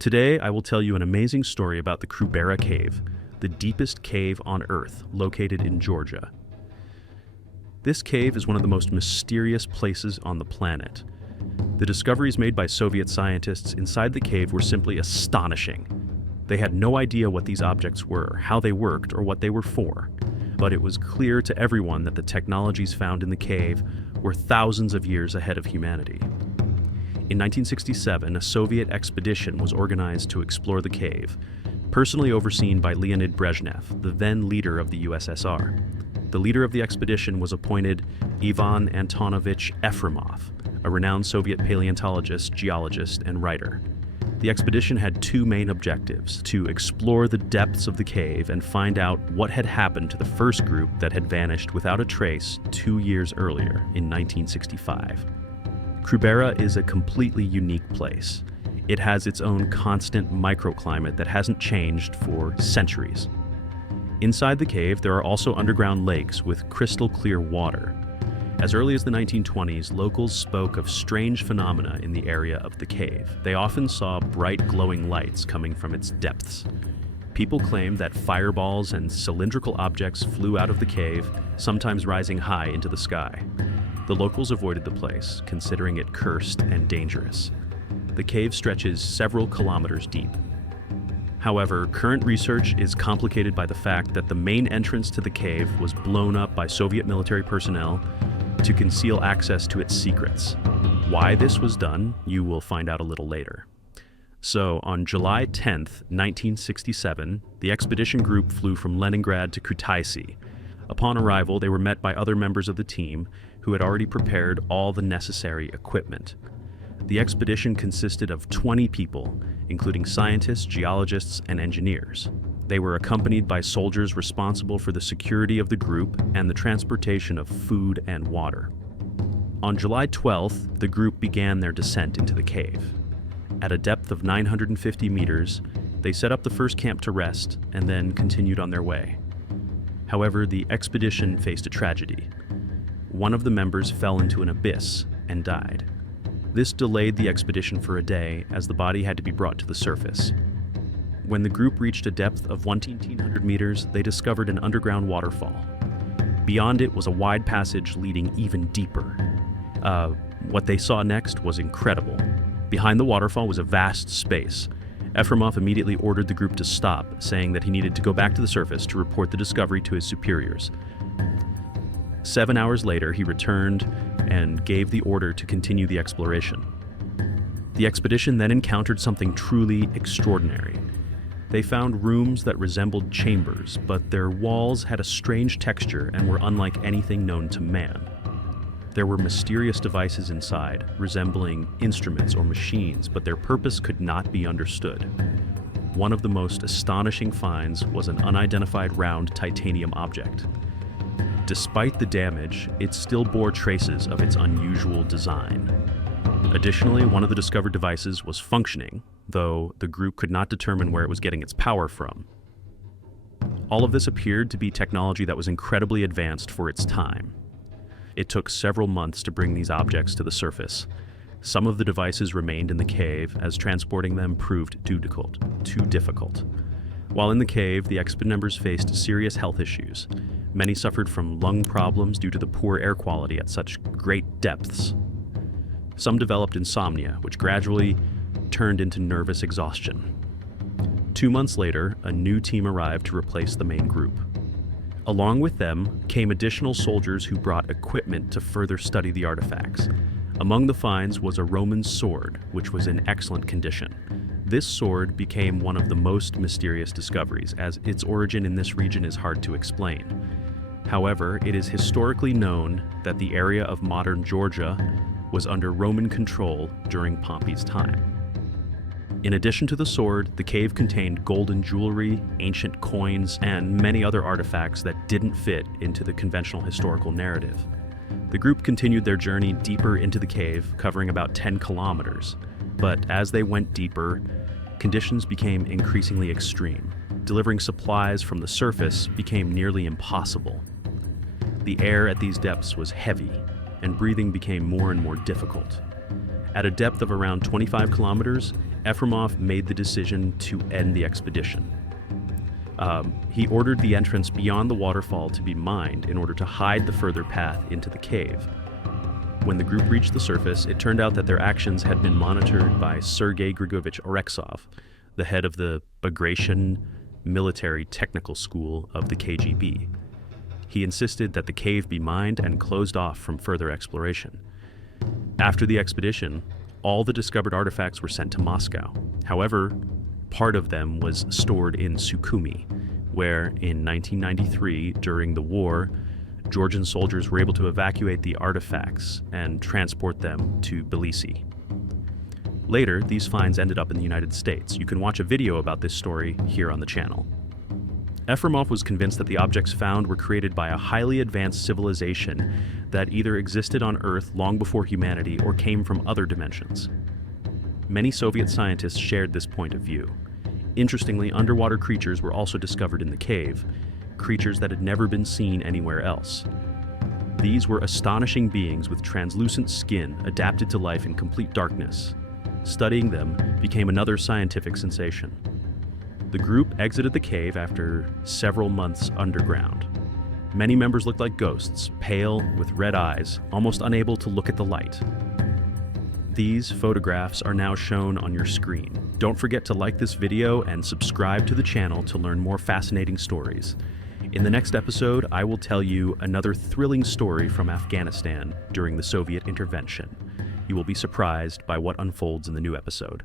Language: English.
Today, I will tell you an amazing story about the Krubera Cave, the deepest cave on Earth, located in Georgia. This cave is one of the most mysterious places on the planet. The discoveries made by Soviet scientists inside the cave were simply astonishing. They had no idea what these objects were, how they worked, or what they were for. But it was clear to everyone that the technologies found in the cave were thousands of years ahead of humanity. In 1967, a Soviet expedition was organized to explore the cave, personally overseen by Leonid Brezhnev, the then leader of the USSR. The leader of the expedition was appointed Ivan Antonovich Efremov, a renowned Soviet paleontologist, geologist, and writer. The expedition had two main objectives: to explore the depths of the cave and find out what had happened to the first group that had vanished without a trace 2 years earlier in 1965. Krubera is a completely unique place. It has its own constant microclimate that hasn't changed for centuries. Inside the cave, there are also underground lakes with crystal clear water. As early as the 1920s, locals spoke of strange phenomena in the area of the cave. They often saw bright glowing lights coming from its depths. People claimed that fireballs and cylindrical objects flew out of the cave, sometimes rising high into the sky. The locals avoided the place, considering it cursed and dangerous. The cave stretches several kilometers deep. However, current research is complicated by the fact that the main entrance to the cave was blown up by Soviet military personnel to conceal access to its secrets. Why this was done, you will find out a little later. So, on July 10th, 1967, the expedition group flew from Leningrad to Kutaisi. Upon arrival, they were met by other members of the team who had already prepared all the necessary equipment. The expedition consisted of 20 people, including scientists, geologists, and engineers. They were accompanied by soldiers responsible for the security of the group and the transportation of food and water. On July 12th, the group began their descent into the cave. At a depth of 950 meters, they set up the first camp to rest and then continued on their way. However, the expedition faced a tragedy. One of the members fell into an abyss and died. This delayed the expedition for a day, as the body had to be brought to the surface. When the group reached a depth of 1,900 meters, they discovered an underground waterfall. Beyond it was a wide passage leading even deeper. What they saw next was incredible. Behind the waterfall was a vast space. Efremov immediately ordered the group to stop, saying that he needed to go back to the surface to report the discovery to his superiors. 7 hours later, he returned and gave the order to continue the exploration. The expedition then encountered something truly extraordinary. They found rooms that resembled chambers, but their walls had a strange texture and were unlike anything known to man. There were mysterious devices inside, resembling instruments or machines, but their purpose could not be understood. One of the most astonishing finds was an unidentified round titanium object. Despite the damage, it still bore traces of its unusual design. Additionally, one of the discovered devices was functioning, though the group could not determine where it was getting its power from. All of this appeared to be technology that was incredibly advanced for its time. It took several months to bring these objects to the surface. Some of the devices remained in the cave, as transporting them proved too difficult. While in the cave, the expedition members faced serious health issues. Many suffered from lung problems due to the poor air quality at such great depths. Some developed insomnia, which gradually turned into nervous exhaustion. 2 months later, a new team arrived to replace the main group. Along with them came additional soldiers who brought equipment to further study the artifacts. Among the finds was a Roman sword, which was in excellent condition. This sword became one of the most mysterious discoveries, as its origin in this region is hard to explain. However, it is historically known that the area of modern Georgia was under Roman control during Pompey's time. In addition to the sword, the cave contained golden jewelry, ancient coins, and many other artifacts that didn't fit into the conventional historical narrative. The group continued their journey deeper into the cave, covering about 10 kilometers. But as they went deeper, conditions became increasingly extreme. Delivering supplies from the surface became nearly impossible. The air at these depths was heavy, and breathing became more and more difficult. At a depth of around 25 kilometers, Efremov made the decision to end the expedition. He ordered the entrance beyond the waterfall to be mined in order to hide the further path into the cave. When the group reached the surface, it turned out that their actions had been monitored by Sergei Grigorovich Oreksov, the head of the Bagration Military Technical School of the KGB. He insisted that the cave be mined and closed off from further exploration. After the expedition, all the discovered artifacts were sent to Moscow. However, part of them was stored in Sukhumi, where in 1993, during the war, Georgian soldiers were able to evacuate the artifacts and transport them to Tbilisi. Later, these finds ended up in the United States. You can watch a video about this story here on the channel. Efremov was convinced that the objects found were created by a highly advanced civilization that either existed on Earth long before humanity or came from other dimensions. Many Soviet scientists shared this point of view. Interestingly, underwater creatures were also discovered in the cave, creatures that had never been seen anywhere else. These were astonishing beings with translucent skin adapted to life in complete darkness. Studying them became another scientific sensation. The group exited the cave after several months underground. Many members looked like ghosts, pale, with red eyes, almost unable to look at the light. These photographs are now shown on your screen. Don't forget to like this video and subscribe to the channel to learn more fascinating stories. In the next episode, I will tell you another thrilling story from Afghanistan during the Soviet intervention. You will be surprised by what unfolds in the new episode.